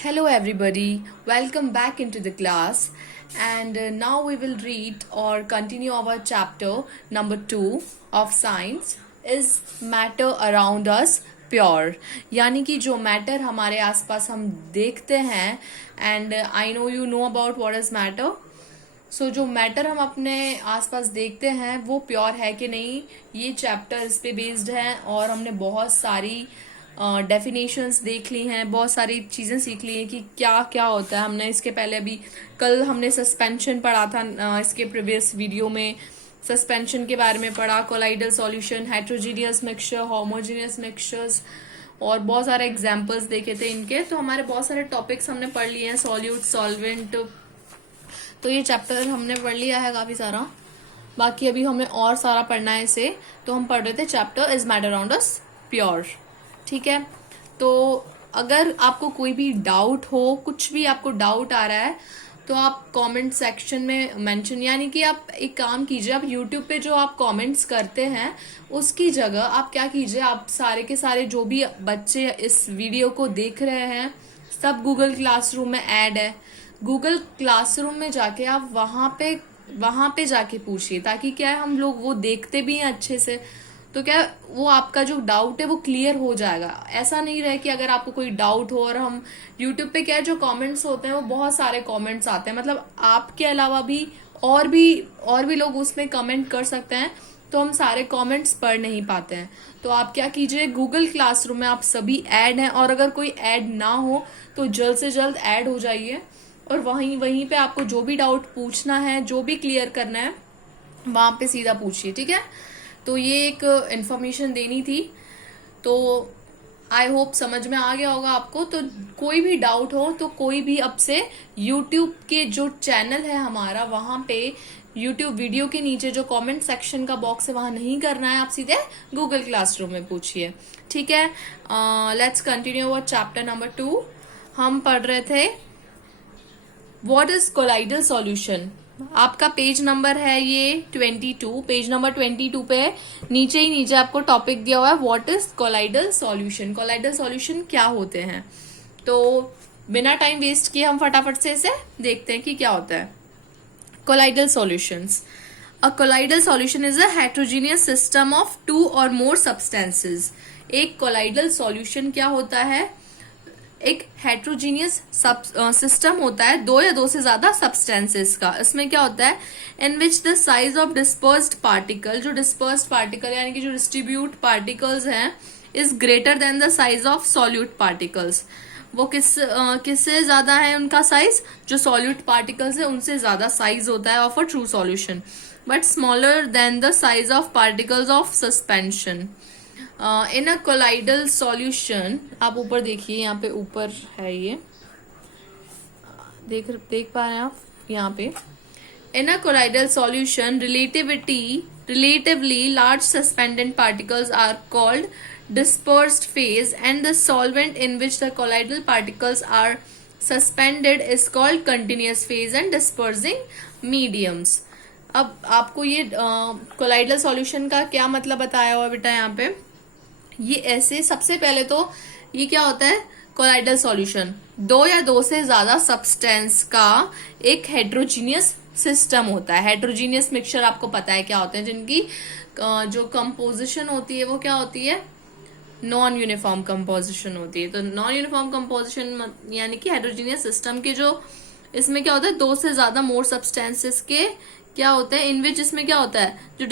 Hello, everybody. Welcome back into the class. And now we will read or continue our chapter number 2 of science. Is matter around us pure? यानी कि जो matter हमारे आसपास हम देखते हैं and I know you know about what is matter. So जो matter हम अपने आसपास देखते हैं वो प्योर है कि नहीं, ये चैप्टर इस पे बेस्ड है. और हमने बहुत सारी डेफिनेशंस देख ली हैं, बहुत सारी चीज़ें सीख ली हैं कि क्या क्या होता है. हमने इसके पहले अभी कल हमने सस्पेंशन पढ़ा था, इसके प्रीवियस वीडियो में सस्पेंशन के बारे में पढ़ा, colloidal solution, heterogeneous mixture, homogeneous mixtures और बहुत सारे एग्जांपल्स देखे थे इनके. तो हमारे बहुत सारे टॉपिक्स हमने पढ़ लिए हैं, सॉल्यूट, सॉल्वेंट. तो ये चैप्टर हमने पढ़ लिया है काफ़ी सारा. बाकी अभी हमें और सारा पढ़ना है इसे. तो हम पढ़ रहे थे chapter is matter around us pure. ठीक है. तो अगर आपको कोई भी डाउट हो, कुछ भी आपको डाउट आ रहा है, तो आप कमेंट सेक्शन में मेंशन, यानी कि आप एक काम कीजिए, आप यूट्यूब पे जो आप कमेंट्स करते हैं उसकी जगह आप क्या कीजिए, आप सारे के सारे जो भी बच्चे इस वीडियो को देख रहे हैं सब गूगल क्लासरूम में ऐड है. गूगल क्लासरूम में जाके आप वहां पे जाके पूछिए, ताकि क्या है हम लोग वो देखते भी हैं अच्छे से. तो क्या वो आपका जो डाउट है वो क्लियर हो जाएगा. ऐसा नहीं रहे कि अगर आपको कोई डाउट हो, और हम यूट्यूब पे क्या है जो कमेंट्स होते हैं वो बहुत सारे कमेंट्स आते हैं, मतलब आपके अलावा भी और भी लोग उसमें कमेंट कर सकते हैं, तो हम सारे कमेंट्स पढ़ नहीं पाते हैं. तो आप क्या कीजिए, गूगल क्लासरूम में आप सभी ऐड हैं, और अगर कोई ऐड ना हो तो जल्द से जल्द ऐड हो जाइए, और वहीं पे आपको जो भी डाउट पूछना है, जो भी क्लियर करना है, वहां पे सीधा पूछिए. ठीक है. तो ये एक इन्फॉर्मेशन देनी थी. तो आई होप समझ में आ गया होगा आपको. तो कोई भी डाउट हो तो कोई भी अब से यूट्यूब के जो चैनल है हमारा, वहां पे यूट्यूब वीडियो के नीचे जो कमेंट सेक्शन का बॉक्स है वहां नहीं करना है, आप सीधे गूगल क्लासरूम में पूछिए. ठीक है. Let's continue our chapter number 2. हम पढ़ रहे थे व्हाट इज कोलाइडल सॉल्यूशन. आपका पेज नंबर है ये 22. पेज नंबर 22 पे नीचे ही नीचे आपको टॉपिक दिया हुआ है what is colloidal solution. Colloidal solution क्या होते हैं. तो बिना टाइम वेस्ट किए हम फटाफट से इसे देखते हैं कि क्या होता है. Colloidal solutions. A colloidal solution is a heterogeneous system of 2 और मोर सब्सटेंसेस. एक कोलाइडल सॉल्यूशन क्या होता है, एक हेट्रोजीनियस सिस्टम होता है, 2 या 2 से ज्यादा सब्सटेंसेस का. इसमें क्या होता है, in which the size of dispersed particle, जो डिस्पर्स्ड पार्टिकल यानी कि जो डिस्ट्रीब्यूट पार्टिकल्स हैं, is greater than the size of solute particles. वो किससे ज्यादा है उनका साइज, जो सॉल्यूट पार्टिकल्स है उनसे ज्यादा साइज होता है of a true solution, but smaller than the size of particles of suspension. In a colloidal solution, आप ऊपर देखिए, यहाँ पे ऊपर है ये, देख पा रहे हैं आप यहाँ पे. In a colloidal solution relatively large suspended particles are called dispersed phase, and the solvent in which the colloidal particles are suspended is called continuous phase and dispersing mediums. अब आपको ये कोलाइडल सॉल्यूशन का क्या मतलब बताया हुआ बेटा यहाँ पे. ये ऐसे, सबसे पहले तो ये क्या होता है, कोलाइडल सॉल्यूशन 2 या 2 से ज्यादा सब्सटेंस का एक हेट्रोजीनियस सिस्टम होता है. हेट्रोजीनियस मिक्सचर आपको पता है क्या होते हैं, जिनकी जो कंपोजिशन होती है वो क्या होती है, नॉन यूनिफॉर्म कंपोजिशन होती है. तो नॉन यूनिफॉर्म कंपोजिशन यानी कि हेट्रोजीनियस सिस्टम के जो, इसमें क्या होता है, 2 से ज्यादा मोर सब्सटेंसेस के क्या होते हैं, इन विच, इसमें क्या होता है, जो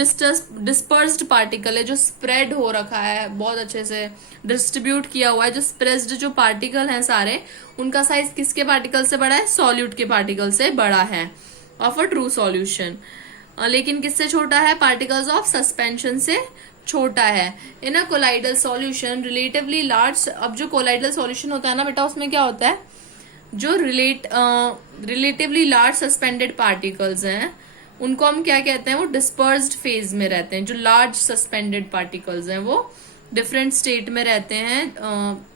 डिस्पर्स्ड पार्टिकल है, जो स्प्रेड हो रखा है, बहुत अच्छे से डिस्ट्रीब्यूट किया हुआ है, जो स्प्रेस्ड जो पार्टिकल हैं सारे, उनका साइज किसके पार्टिकल से बड़ा है, सॉल्यूट के पार्टिकल से बड़ा है ऑफ अ ट्रू सॉल्यूशन. लेकिन किससे छोटा है, पार्टिकल्स ऑफ सस्पेंशन से छोटा है. In a colloidal solution relatively large. अब जो कोलाइडल सॉल्यूशन होता है ना बेटा, उसमें क्या होता है, जो रिलेटिवली लार्ज सस्पेंडेड पार्टिकल्स हैं उनको हम क्या कहते हैं, वो डिस्पर्स्ड फेज में रहते हैं. जो लार्ज सस्पेंडेड पार्टिकल्स हैं वो डिफरेंट स्टेट में रहते हैं,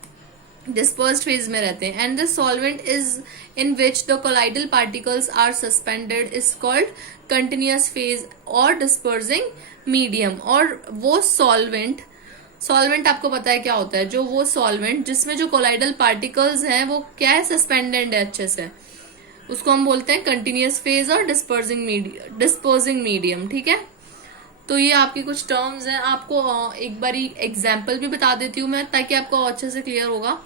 डिस्पर्स्ड फेज में रहते हैं. And the solvent is in which the colloidal particles are suspended is called continuous phase और डिस्पर्सिंग मीडियम. और वो सॉल्वेंट सॉल्वेंट आपको पता है क्या होता है, जो वो सॉल्वेंट जिसमें जो कोलाइडल पार्टिकल्स हैं वो क्या है, सस्पेंडेड है अच्छे से, उसको हम बोलते हैं कंटिन्यूअस फेज और डिस्पोजिंग मीडियम। ठीक है, तो ये आपकी कुछ टर्म्स हैं। आपको एक बारी एग्जाम्पल भी बता देती हूँ मैं, ताकि आपको और अच्छे से क्लियर होगा।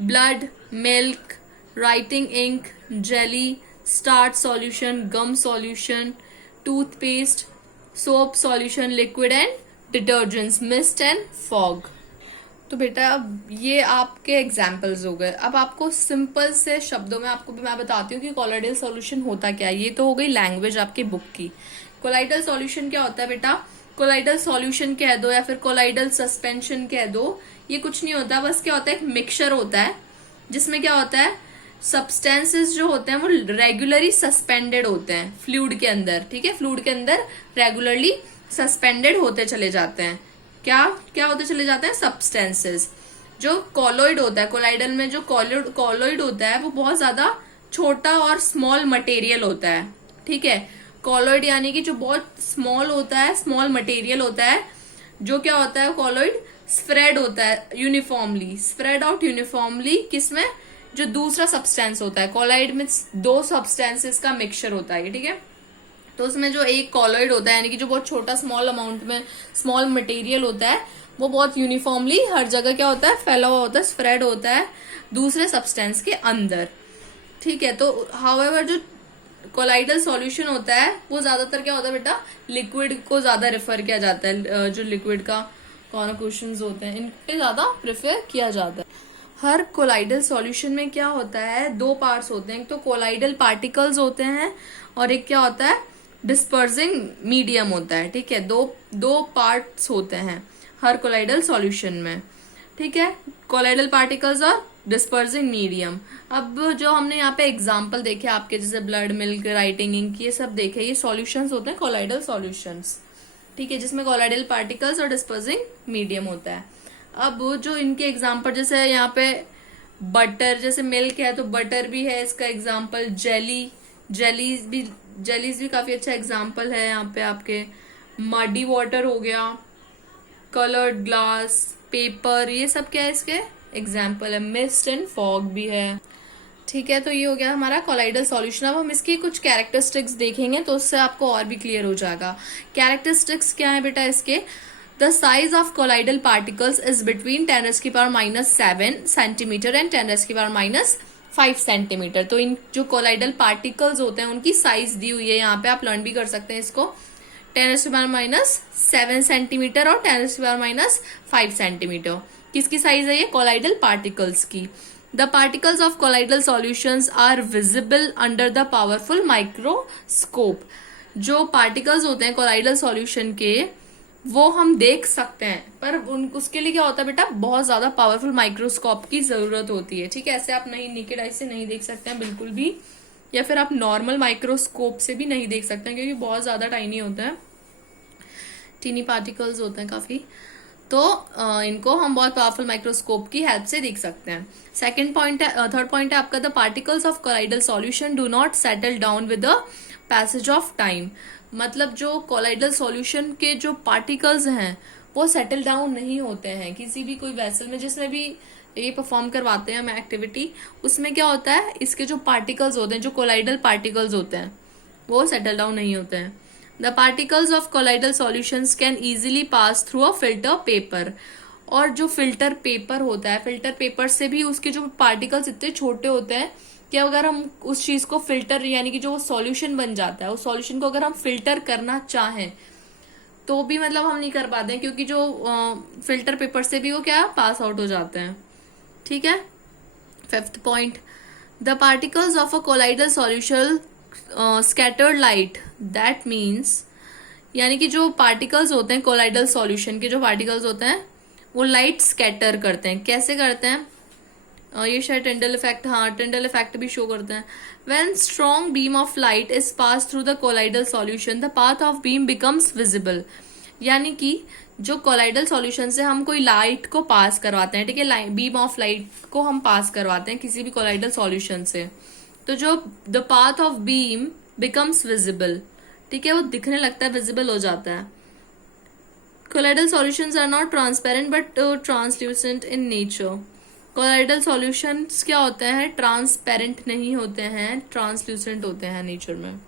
Blood, milk, writing ink, jelly, starch solution, gum solution, toothpaste, soap solution, liquid and detergents, mist and fog. तो बेटा अब ये आपके एग्जाम्पल्स हो गए। अब आपको सिंपल से शब्दों में आपको भी मैं बताती हूँ कि कोलाइडल सॉल्यूशन होता क्या है। ये तो हो गई लैंग्वेज आपकी बुक की। कोलाइडल सॉल्यूशन क्या होता है बेटा, कोलाइडल सॉल्यूशन कह दो या फिर कोलाइडल सस्पेंशन कह दो, ये कुछ नहीं होता। बस क्या होता है, एक मिक्सचर होता है जिसमें क्या होता है, सब्सटेंसेस जो होते हैं वो रेगुलरली सस्पेंडेड होते हैं फ्लूइड के अंदर। ठीक है, फ्लूइड के अंदर रेगुलरली सस्पेंडेड होते चले जाते हैं। क्या क्या होते चले जाते हैं, सब्सटेंसेस। जो कॉलोइड होता है, कोलाइडल में जो कॉलोइड होता है वो बहुत ज्यादा छोटा और स्मॉल मटेरियल होता है। ठीक है, कॉलोइड यानी कि जो बहुत स्मॉल होता है, स्मॉल मटेरियल होता है। जो क्या होता है, कॉलोइड स्प्रेड होता है यूनिफॉर्मली, स्प्रेड आउट यूनिफॉर्मली, किसमें, जो दूसरा सब्सटेंस होता है। कॉलोइड में दो सब्सटेंसेस का मिक्सचर होता है। ठीक है, तो उसमें जो एक कॉलोइड होता है यानी कि जो बहुत छोटा स्मॉल अमाउंट में स्मॉल मटेरियल होता है, वो बहुत यूनिफॉर्मली हर जगह क्या होता है, फैला हुआ होता है, स्प्रेड होता है दूसरे सब्सटेंस के अंदर। ठीक है, तो हाउएवर जो कोलाइडल सॉल्यूशन होता है वो ज्यादातर क्या होता है बेटा, लिक्विड को ज्यादा रेफर किया जाता है। जो लिक्विड का कौन क्वेश्चन होते हैं इन पे ज्यादा प्रेफर किया जाता है। हर कोलाइडल सॉल्यूशन में क्या होता है, दो पार्ट्स होते हैं। एक तो कोलाइडल पार्टिकल्स होते हैं और एक क्या होता है, डिस्पर्सिंग मीडियम होता है। ठीक है, दो पार्ट्स होते हैं हर कोलाइडल सॉल्यूशन में। ठीक है, कोलाइडल पार्टिकल्स और डिस्पर्सिंग मीडियम। अब जो हमने यहाँ पे एग्जांपल देखे आपके, जैसे ब्लड, मिल्क, राइटिंग इंक, ये सब देखे, ये सॉल्यूशंस होते हैं कोलाइडल सॉल्यूशंस। ठीक है, जिसमें कोलाइडल पार्टिकल्स और डिस्पर्सिंग मीडियम होता है। अब जो इनके एग्जांपल, जैसे यहाँ पे बटर, जैसे मिल्क है तो बटर भी है इसका एग्जांपल। जेलीज भी काफी अच्छा एग्जांपल है यहाँ पे आपके। मडी वाटर हो गया, कलर्ड ग्लास, पेपर, ये सब क्या है, इसके एग्जाम्पल है। मिस्ट एंड फॉग भी है। ठीक है, तो ये हो गया हमारा कोलाइडल सॉल्यूशन। अब हम इसकी कुछ कैरेक्टरिस्टिक्स देखेंगे तो उससे आपको और भी क्लियर हो जाएगा। कैरेक्टरिस्टिक्स क्या है बेटा इसके, the size of colloidal particles is between 10⁻⁷ centimetre and 10⁻⁵ centimetre. तो इन जो कोलाइडल पार्टिकल्स होते हैं उनकी साइज दी हुई है यहाँ पे, आप लर्न भी कर सकते हैं इसको। 10⁻⁷ सेंटीमीटर और 10⁻⁵ सेंटीमीटर किसकी साइज है, ये कोलाइडल पार्टिकल्स की। The particles of colloidal solutions are visible under the powerful microscope. जो पार्टिकल्स होते हैं कोलाइडल सॉल्यूशन के वो हम देख सकते हैं, पर उसके लिए क्या होता है बेटा, बहुत ज्यादा पावरफुल माइक्रोस्कोप की जरूरत होती है। ठीक है, ऐसे आप नहीं नेकेड आई से नहीं देख सकते हैं बिल्कुल भी, या फिर आप नॉर्मल माइक्रोस्कोप से भी नहीं देख सकते हैं क्योंकि बहुत ज्यादा टाइनी होता है, टीनी पार्टिकल्स होते हैं काफी। तो इनको हम बहुत पावरफुल माइक्रोस्कोप की हेल्प से देख सकते हैं। थर्ड पॉइंट है आपका, the particles of colloidal solution do not settle down with the passage of time. मतलब जो कोलाइडल सॉल्यूशन के जो पार्टिकल्स हैं वो सेटल डाउन नहीं होते हैं किसी भी कोई वेसल में, जिसमें भी ये परफॉर्म करवाते हैं हम एक्टिविटी, उसमें क्या होता है, इसके जो पार्टिकल्स होते हैं, जो कोलाइडल पार्टिकल्स होते हैं वो सेटल डाउन नहीं होते हैं। The particles of colloidal solutions can easily pass through a filter paper. और जो फिल्टर पेपर होता है, फिल्टर पेपर से भी उसके जो पार्टिकल्स इतने छोटे होते हैं कि अगर हम उस चीज को फिल्टर, यानी कि जो सॉल्यूशन बन जाता है, उस सॉल्यूशन को अगर हम फिल्टर करना चाहें तो भी मतलब हम नहीं कर पाते हैं, क्योंकि जो फिल्टर पेपर से भी वो क्या पास आउट हो जाते हैं। ठीक है, fifth point, the particles of a colloidal solution scattered light, that means, यानी कि जो पार्टिकल्स होते हैं कोलाइडल सॉल्यूशन के, जो पार्टिकल्स होते हैं वो लाइट स्कैटर करते हैं। कैसे करते हैं, ये शायद टिंडल इफेक्ट, हाँ टिंडल इफेक्ट भी शो करते हैं। When strong beam of light is pass through the colloidal solution the path of beam becomes visible. यानी कि जो कोलाइडल सॉल्यूशन से हम कोई लाइट को पास करवाते हैं, ठीक है, बीम ऑफ लाइट को हम पास करवाते हैं किसी भी कोलाइडल सॉल्यूशन से, तो जो the path of beam becomes visible, ठीक है, वो दिखने लगता है, विजिबल हो जाता है। Colloidal solutions are not transparent but translucent in nature. Colloidal solutions क्या होते हैं, ट्रांसपेरेंट नहीं होते हैं, ट्रांसल्यूसेंट होते हैं नेचर में।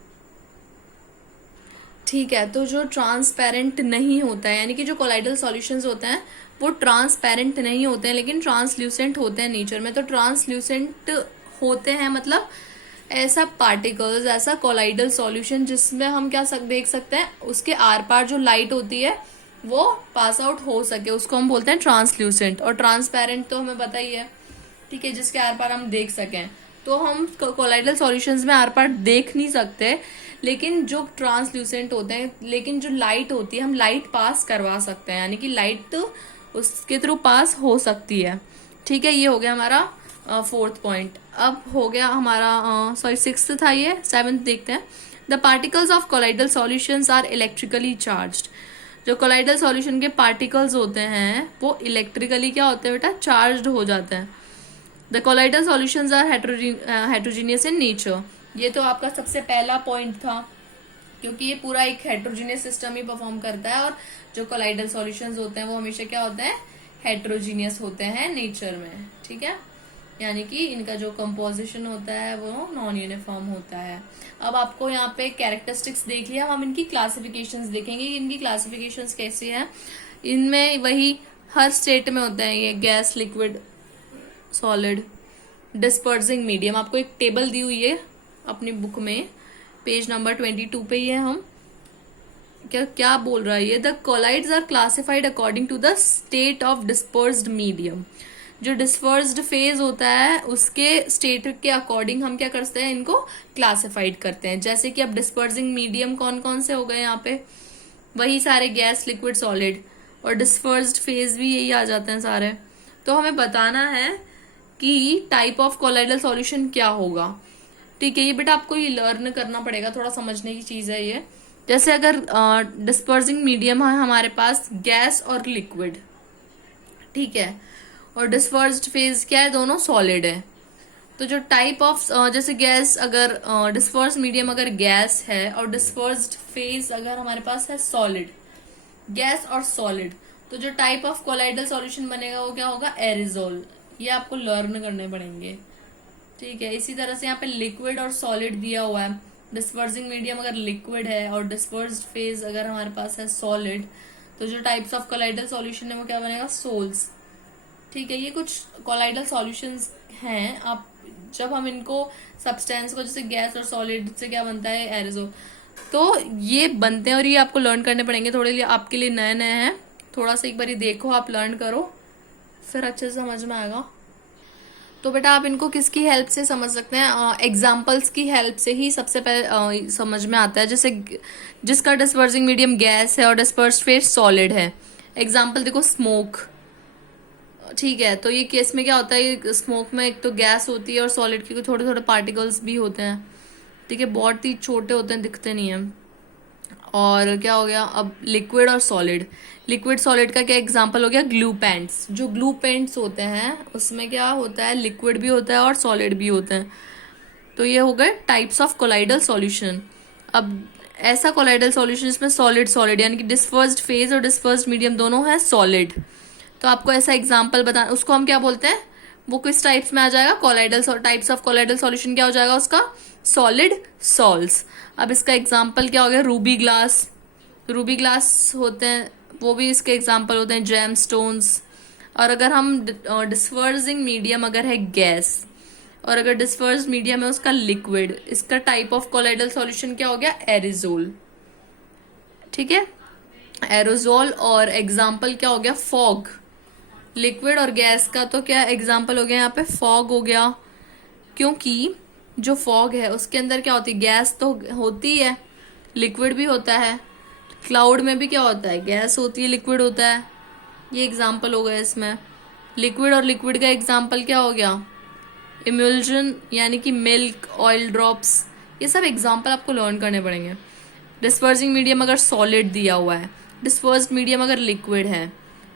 ठीक है, तो जो ट्रांसपेरेंट नहीं होता है, यानी कि जो कोलाइडल सॉल्यूशंस होते हैं वो ट्रांसपेरेंट नहीं होते हैं लेकिन ट्रांसल्यूसेंट होते हैं नेचर में। तो ट्रांसल्यूसेंट होते हैं मतलब ऐसा पार्टिकल्स, ऐसा कोलाइडल सॉल्यूशन जिसमें हम क्या देख सकते हैं, उसके आर पार जो लाइट होती है वो पास आउट हो सके, उसको हम बोलते हैं ट्रांसल्यूसेंट। और ट्रांसपेरेंट तो हमें पता ही है, ठीक है, जिसके आर पार हम देख सकें। तो हम कोलाइडल सॉल्यूशंस में आर पार देख नहीं सकते, लेकिन जो ट्रांसल्यूसेंट होते हैं, लेकिन जो लाइट होती है हम लाइट पास करवा सकते हैं, यानी कि लाइट तो उसके थ्रू पास हो सकती है। ठीक है, ये हो गया हमारा फोर्थ पॉइंट। अब हो गया हमारा सॉरी सिक्स्थ था ये, सेवेंथ देखते हैं। The particles of colloidal solutions are electrically charged. जो कोलाइडल सॉल्यूशन के पार्टिकल्स होते हैं वो इलेक्ट्रिकली क्या होते हैं बेटा, चार्ज्ड हो जाते हैं। The colloidal solutions are heterogeneous in nature. ये तो आपका सबसे पहला पॉइंट था, क्योंकि ये पूरा एक हेट्रोजीनियस सिस्टम ही परफॉर्म करता है। और जो कोलाइडल सॉल्यूशंस होते हैं वो हमेशा क्या होते हैं, हेट्रोजीनियस होते हैं नेचर में। ठीक है, यानी कि इनका जो कंपोजिशन होता है वो नॉन यूनिफॉर्म होता है। अब आपको यहाँ पे कैरेक्टरिस्टिक्स देख लिया, हम इनकी क्लासिफिकेशंस देखेंगे कि इनकी क्लासिफिकेशंस कैसे हैं। इनमें वही हर स्टेट में होते हैं ये, gas, liquid, solid, dispersing medium. आपको एक टेबल दी हुई है अपनी बुक में, पेज नंबर 22 पे ही है। हम क्या क्या बोल रहा है ये, the colloids are classified according to the state of dispersed medium. जो डिस्पर्स्ड फेज होता है उसके स्टेट के अकॉर्डिंग हम क्या करते हैं, इनको क्लासिफाइड करते हैं। जैसे कि अब डिस्पर्सिंग मीडियम कौन कौन से हो गए यहाँ पे, वही सारे गैस, लिक्विड, सॉलिड, और डिस्पर्स्ड फेज भी यही आ जाते हैं सारे। तो हमें बताना है कि टाइप ऑफ कोलाइडल सॉल्यूशन क्या होगा। ठीक है, ये बेटा आपको ये लर्न करना पड़ेगा, थोड़ा समझने की चीज है ये। जैसे अगर डिस्पर्सिंग मीडियम है हमारे पास गैस और लिक्विड, ठीक है, और डिस्पर्स्ड फेज क्या है, दोनों सॉलिड है। तो जो टाइप ऑफ जैसे गैस, अगर डिस्पर्स्ड मीडियम अगर गैस है और डिस्पर्स्ड फेज अगर हमारे पास है सॉलिड, गैस और सॉलिड, तो जो टाइप ऑफ कोलाइडल सॉल्यूशन बनेगा वो क्या होगा, एरिजोल। ये आपको लर्न करने पड़ेंगे। ठीक है, इसी तरह से यहाँ पे लिक्विड और सॉलिड दिया हुआ है। डिस्पर्सिंग मीडियम अगर लिक्विड है और डिस्पर्स्ड फेज अगर हमारे पास है सॉलिड, तो जो टाइप्स ऑफ कोलाइडल सॉल्यूशन है वो क्या बनेगा, सोल्स। ठीक है, ये कुछ कोलाइडल सॉल्यूशंस हैं। आप जब हम इनको सब्सटेंस को, जैसे गैस और सॉलिड से क्या बनता है, एरिजोल, तो ये बनते हैं और ये आपको लर्न करने पड़ेंगे। थोड़े लिए आपके लिए नए नए हैं, थोड़ा सा एक बार देखो, आप लर्न करो, फिर अच्छे से समझ में आएगा। तो बेटा आप इनको किसकी हेल्प से समझ सकते हैं, एग्जाम्पल्स की हेल्प से ही सबसे पहले समझ में आता है। जैसे जिसका डिस्पर्सिंग मीडियम गैस है और डिस्पर्स्ड फेज सॉलिड है, एग्जाम्पल देखो स्मोक। ठीक है, तो ये केस में क्या होता है, स्मोक में एक तो गैस होती है और सॉलिड के थोड़े थोड़े पार्टिकल्स भी होते हैं। ठीक है, बहुत ही छोटे होते हैं, दिखते नहीं है। और क्या हो गया, अब लिक्विड और सॉलिड, लिक्विड सॉलिड का क्या एग्जांपल हो गया, ग्लू पेंट्स। जो ग्लू पेंट्स होते हैं उसमें क्या होता है, लिक्विड भी होता है और सॉलिड भी होते हैं। तो ये हो गए टाइप्स ऑफ कोलाइडल सॉल्यूशन। अब ऐसा कोलाइडल सॉल्यूशन जिसमें सॉलिड सॉलिड यानी कि डिस्पर्स्ड फेज और डिस्पर्स्ड मीडियम दोनों है सॉलिड, तो आपको ऐसा एग्जाम्पल बताना, उसको हम क्या बोलते हैं, वो किस टाइप्स में आ जाएगा, colloidal types of colloidal solution क्या हो जाएगा उसका, सॉलिड सॉल्स। अब इसका एग्जाम्पल क्या हो गया, रूबी ग्लास। रूबी ग्लास होते हैं, वो भी इसके एग्जाम्पल होते हैं, जेम स्टोन्स। और अगर हम डिस्पर्सिंग मीडियम अगर है गैस और अगर डिस्पर्स्ड मीडियम है उसका लिक्विड, इसका टाइप ऑफ कोलाइडल सॉल्यूशन क्या हो गया, एरिजोल। ठीक है, एरोजोल। और एग्जाम्पल क्या हो गया, फॉग। लिक्विड और गैस का तो क्या एग्जाम्पल हो गया यहाँ पे, फॉग हो गया, क्योंकि जो फॉग है उसके अंदर क्या होती है, गैस तो होती है, लिक्विड भी होता है। क्लाउड में भी क्या होता है, गैस होती है, लिक्विड होता है। ये एग्जाम्पल हो गया इसमें। लिक्विड और लिक्विड का एग्जाम्पल क्या हो गया, इमल्जन यानी कि मिल्क, ऑयल ड्रॉप्स। ये सब एग्जाम्पल आपको लर्न करने पड़ेंगे। डिस्पर्सिंग मीडियम अगर सॉलिड दिया हुआ है, डिस्पर्स्ड मीडियम अगर लिक्विड है,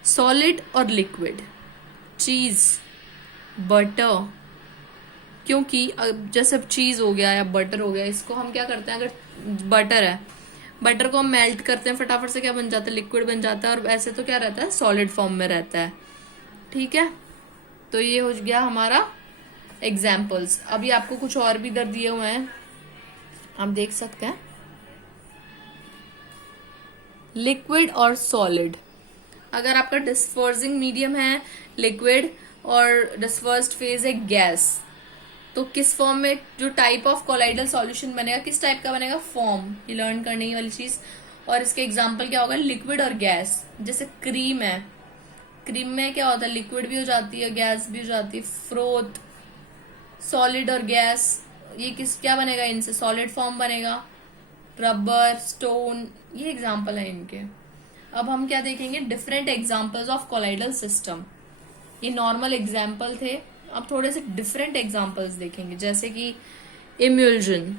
सॉलिड और लिक्विड, चीज, बटर। क्योंकि जैसे चीज हो गया या बटर हो गया, इसको हम क्या करते हैं, अगर बटर है, बटर को हम मेल्ट करते हैं, फटाफट से क्या बन जाता है, लिक्विड बन जाता है, और ऐसे तो क्या रहता है, सॉलिड फॉर्म में रहता है। ठीक है, तो ये हो गया हमारा एग्जाम्पल्स। अभी आपको कुछ और भी इधर दिए हुए हैं, आप देख सकते हैं। लिक्विड और सॉलिड, अगर आपका डिस्पर्सिंग मीडियम है लिक्विड और डिस्पर्स्ड फेज है गैस, तो किस फॉर्म में, जो टाइप ऑफ कोलाइडल सॉल्यूशन बनेगा, किस टाइप का बनेगा, फॉर्म, ये लर्न करने वाली चीज। और इसके एग्जांपल क्या होगा, लिक्विड और गैस। जैसे क्रीम है, क्रीम में क्या होता है, लिक्विड भी हो जाती है, गैस भी हो जाती है। फ्रोथ, सॉलिड और गैस, ये क्या बनेगा, इनसे सॉलिड फॉर्म बनेगा। रबर, स्टोन, ये एग्जाम्पल है इनके। अब हम क्या देखेंगे, different examples of colloidal system. ये नॉर्मल एग्जाम्पल थे, अब थोड़े से डिफरेंट एग्जाम्पल्स देखेंगे, जैसे कि इम्यूल्जन।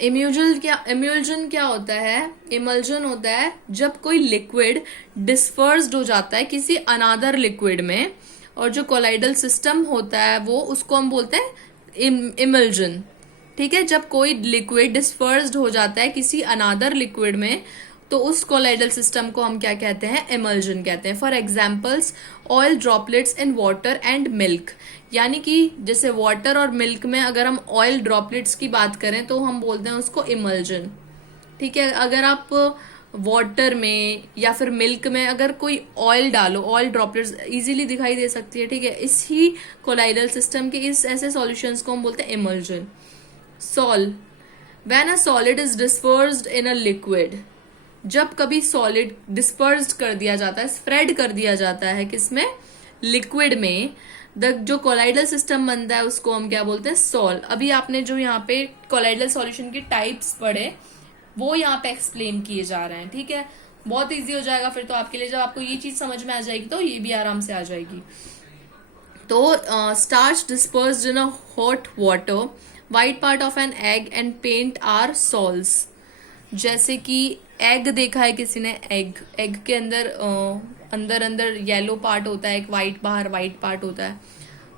इम्यूल्जन क्या होता है, इमल्जन होता है जब कोई लिक्विड डिस्पर्स्ड हो जाता है किसी अनादर लिक्विड में, और जो कोलाइडल सिस्टम होता है वो, उसको हम बोलते हैं इमल्जन। ठीक है, जब कोई लिक्विड डिस्पर्स्ड हो जाता है किसी अनादर लिक्विड में, तो उस कोलाइडल सिस्टम को हम क्या कहते हैं, इमल्जन कहते हैं। For examples, oil droplets in water and milk, यानी कि जैसे वाटर और मिल्क में अगर हम ऑयल ड्रॉपलेट्स की बात करें तो हम बोलते हैं उसको इमल्जन। ठीक है, अगर आप वाटर में या फिर मिल्क में अगर कोई ऑयल डालो, ऑयल ड्रॉपलेट्स इजीली दिखाई दे सकती है। ठीक है, इसी कोलाइडल सिस्टम के इस ऐसे सॉल्यूशंस को हम बोलते हैं emulsion. Sol, when a solid is dispersed in a liquid, जब कभी सॉलिड डिस्पर्स्ड कर दिया जाता है, स्प्रेड कर दिया जाता है किसमें, लिक्विड में, जो कोलाइडल सिस्टम बनता है उसको हम क्या बोलते हैं, सॉल। अभी आपने जो यहाँ पे कोलाइडल सॉल्यूशन के टाइप्स पढ़े वो यहाँ पे एक्सप्लेन किए जा रहे हैं। ठीक है, बहुत इजी हो जाएगा फिर तो आपके लिए, जब आपको ये चीज समझ में आ जाएगी तो ये भी आराम से आ जाएगी। तो starch dispersed in a hot water, white part of an egg and paint are sols. जैसे कि एग देखा है किसी ने, एग के अंदर अंदर येलो पार्ट होता है, एक वाइट, बाहर वाइट पार्ट होता है,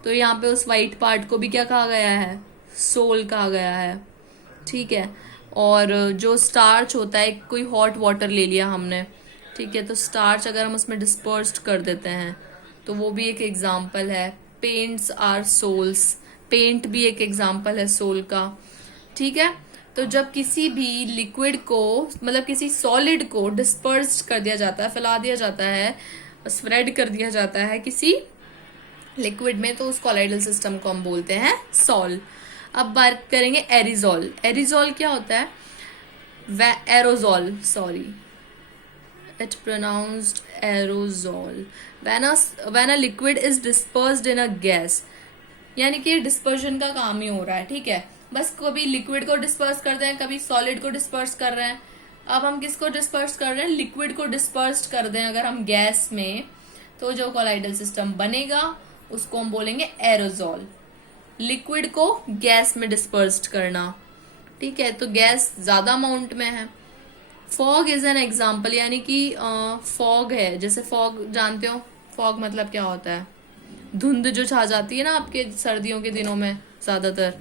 तो यहाँ पे उस वाइट पार्ट को भी क्या कहा गया है, सोल कहा गया है। ठीक है, और जो स्टार्च होता है, कोई हॉट वाटर ले लिया हमने, ठीक है, तो स्टार्च अगर हम उसमें डिस्पर्स्ड कर देते हैं तो वो भी एक एग्जाम्पल है। पेंट्स आर सोल्स, पेंट भी एक एग्जाम्पल है सोल का। ठीक है, तो जब किसी भी लिक्विड को, मतलब किसी सॉलिड को डिस्पर्स्ड कर दिया जाता है, फैला दिया जाता है, स्प्रेड कर दिया जाता है किसी लिक्विड में, तो उस कोलाइडल सिस्टम को हम बोलते हैं सॉल। अब बात करेंगे एरिजॉल। एरिजॉल क्या होता है, aerosol, sorry, it pronounced aerosol. When a liquid is dispersed in a gas, यानी कि डिस्पर्शन का काम ही हो रहा है। ठीक है, बस कभी लिक्विड को डिस्पर्स कर रहे हैं, कभी सॉलिड को डिस्पर्स कर रहे हैं। अब हम किसको डिस्पर्स कर रहे हैं, लिक्विड को डिस्पर्स कर दें अगर हम गैस में, तो जो कोलाइडल सिस्टम बनेगा उसको हम बोलेंगे एरोजॉल। लिक्विड को गैस में डिस्पर्स्ड करना। ठीक है, तो गैस ज्यादा अमाउंट में है। फॉग इज एन एग्जाम्पल, यानी कि फॉग है, जैसे फॉग जानते हो, फॉग मतलब क्या होता है, धुंध जो छा जाती है ना आपके सर्दियों के दिनों में ज्यादातर,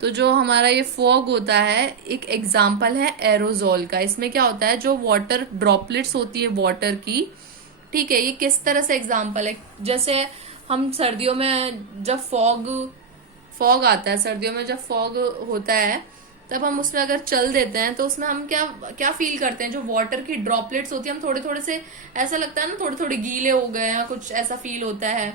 तो जो हमारा ये फॉग होता है एक एग्जाम्पल है एरोजॉल का। इसमें क्या होता है, जो वाटर ड्रॉपलेट्स होती है वाटर की, ठीक है, ये किस तरह से एग्जाम्पल है, जैसे हम सर्दियों में जब फॉग आता है, सर्दियों में जब फॉग होता है तब हम उसमें अगर चल देते हैं तो उसमें हम क्या फील करते हैं, जो वाटर की ड्रॉपलेट्स होती है, हम थोड़े थोड़े से, ऐसा लगता है ना थोड़े थोड़े गीले हो गए हैं, कुछ ऐसा फील होता है।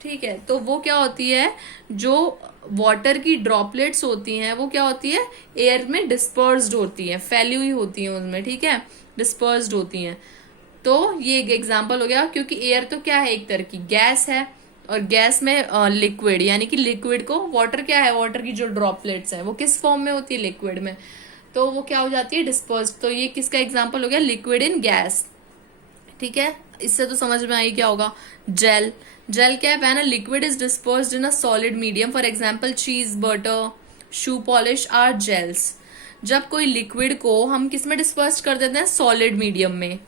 ठीक है, तो वो क्या होती है, जो वाटर की ड्रॉपलेट्स होती हैं वो क्या होती है, एयर में डिस्पर्स्ड होती हैं, फैली हुई होती हैं उनमें। ठीक है, डिस्पर्स्ड होती हैं। तो ये एक एग्जाम्पल हो गया, क्योंकि एयर तो क्या है, एक तरह की गैस है, और गैस में लिक्विड, यानी कि लिक्विड को, वाटर क्या है, वाटर की जो ड्रॉपलेट्स है वो किस फॉर्म में होती है, लिक्विड में, तो वो क्या हो जाती है, डिस्पर्स्ड। तो ये किसका एग्जाम्पल हो गया, लिक्विड इन गैस। ठीक है, इससे तो समझ में आई क्या होगा। जेल, जेल क्या है, when a liquid is dispersed in a solid medium, for example cheese, butter, shoe polish are gels. जब कोई लिक्विड को हम किस में डिस्पर्स कर देते हैं, सॉलिड मीडियम में,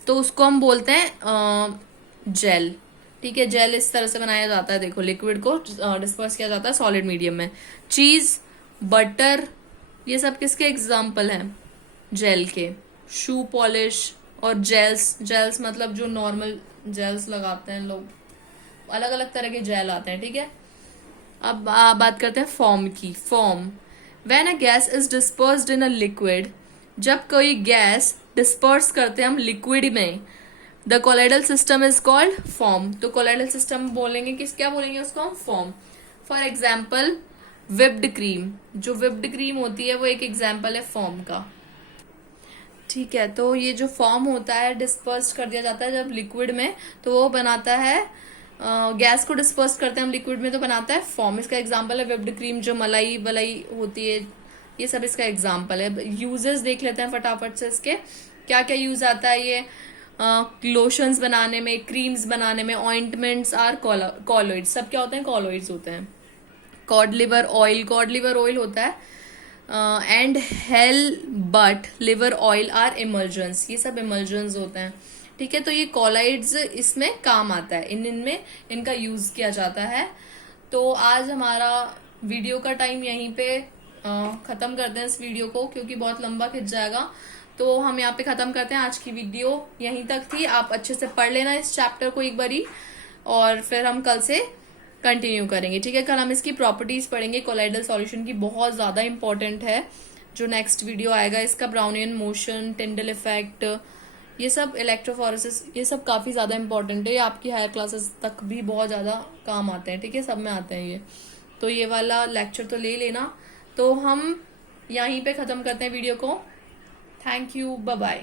तो उसको हम बोलते हैं जेल। ठीक है, जेल इस तरह से बनाया जाता है, देखो लिक्विड को डिस्पर्स किया जाता है सॉलिड मीडियम में। चीज, बटर, ये सब किसके एग्जाम्पल हैं? जेल के। शू पॉलिश और जेल्स, जेल्स मतलब जो नॉर्मल जेल्स लगाते हैं लोग, अलग अलग तरह के जेल आते हैं, ठीक है। अब बात करते हैं फॉर्म की। Form, when a gas is dispersed in a liquid, जब कोई गैस डिस्पर्स करते हैं हम लिक्विड में, the colloidal system is called form. तो कोलाइडल सिस्टम बोलेंगे किस, क्या बोलेंगे उसको हम? Form. For example whipped cream, जो विप्ड क्रीम होती है वो एक एग्जाम्पल है फॉर्म का, ठीक है। तो ये जो फॉर्म होता है, डिस्पर्स कर दिया जाता है जब लिक्विड में, तो वो बनाता है, गैस को डिस्पर्स करते हैं हम लिक्विड में तो बनाता है फॉर्म। इसका एग्जाम्पल है विप्ड क्रीम, जो मलाई वलाई होती है, ये सब इसका एग्जाम्पल है। यूजेस देख लेते हैं फटाफट से इसके, क्या क्या यूज आता है ये लोशंस बनाने में, क्रीम्स बनाने में। ऑइंटमेंट्स आर कॉलोइड्स, सब क्या होते हैं? कॉलोइड्स होते हैं। Cod liver oil, cod liver oil होता है, and halibut liver oil are emulsions, ये सब इमल्जन्स होते हैं, ठीक है। तो ये कॉलाइड्स इसमें काम आता है, इनमें इनका यूज किया जाता है। तो आज हमारा वीडियो का टाइम यहीं पे खत्म करते हैं इस वीडियो को, क्योंकि बहुत लंबा खिंच जाएगा। तो हम यहाँ पे खत्म करते हैं, आज की वीडियो यहीं तक थी। आप अच्छे से पढ़ लेना इस चैप्टर को एक बारी, और फिर हम कल से कंटिन्यू करेंगे, ठीक है। कल हम इसकी प्रॉपर्टीज पढ़ेंगे कोलाइडल सॉल्यूशन की, बहुत ज्यादा इंपॉर्टेंट है जो नेक्स्ट वीडियो आएगा इसका। ब्राउनियन मोशन, टिंडल इफेक्ट, ये सब, इलेक्ट्रोफोरेसिस, ये सब काफी ज्यादा इंपॉर्टेंट है। ये आपकी हायर क्लासेस तक भी बहुत ज्यादा काम आते हैं, ठीक है, सब में आते हैं ये। तो ये वाला लेक्चर तो ले लेना। तो हम यहीं पे खत्म करते हैं वीडियो को। Thank you, bye bye.